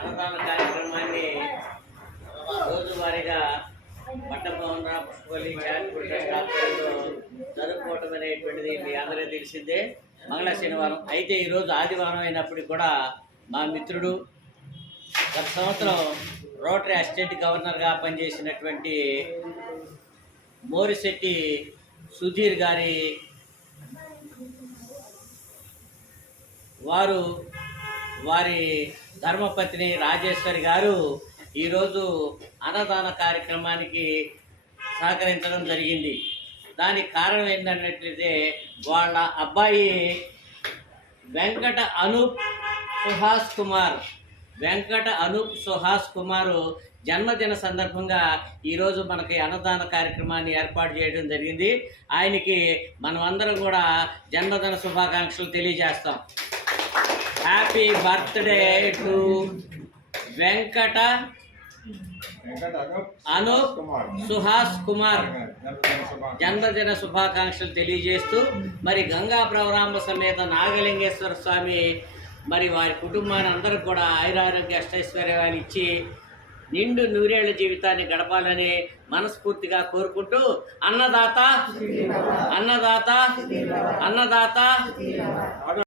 అన్నదాన కార్యక్రమాన్ని రోజువారీగా పట్టభవన పుష్పల్లి చారిటబుల్ ట్రస్ట్ ఆధ్వర్యంలో జరుపుకోవటం అనేటువంటిది మీ అందరికీ తెలిసిందే. మంగళ శనివారం. అయితే ఈరోజు ఆదివారం అయినప్పటికీ కూడా మా మిత్రుడు గత సంవత్సరం రోటరీ అసిస్టెంట్ గవర్నర్గా పనిచేసినటువంటి మోరిశెట్టి సుధీర్ గారి వారు వారి ధర్మపత్ని రాజేశ్వరి గారు ఈరోజు అన్నదాన కార్యక్రమానికి సహకరించడం జరిగింది. దానికి కారణం ఏంటన్నట్లయితే వాళ్ళ అబ్బాయి వెంకట అనూప్ సుహాస్ కుమార్. వెంకట అనూప్ సుహాస్ కుమారు జన్మదిన సందర్భంగా ఈరోజు మనకి అన్నదాన కార్యక్రమాన్ని ఏర్పాటు చేయడం జరిగింది. ఆయనకి మనం అందరం కూడా జన్మదిన శుభాకాంక్షలు తెలియజేస్తాం. Happy birthday to Venkata Anu Suhas Kumar జన్మదిన శుభాకాంక్షలు తెలియజేస్తూ మరి గంగా ప్రవరాంబ సమేత నాగలింగేశ్వర స్వామి మరి వారి కుటుంబాన్ని అందరూ కూడా ఆయురారోగ్య అష్టైశ్వర్యాలు ఇచ్చి నిండు నూరేళ్ళ జీవితాన్ని గడపాలని మనస్ఫూర్తిగా కోరుకుంటూ అన్నదాత అన్నదాత అన్నదాత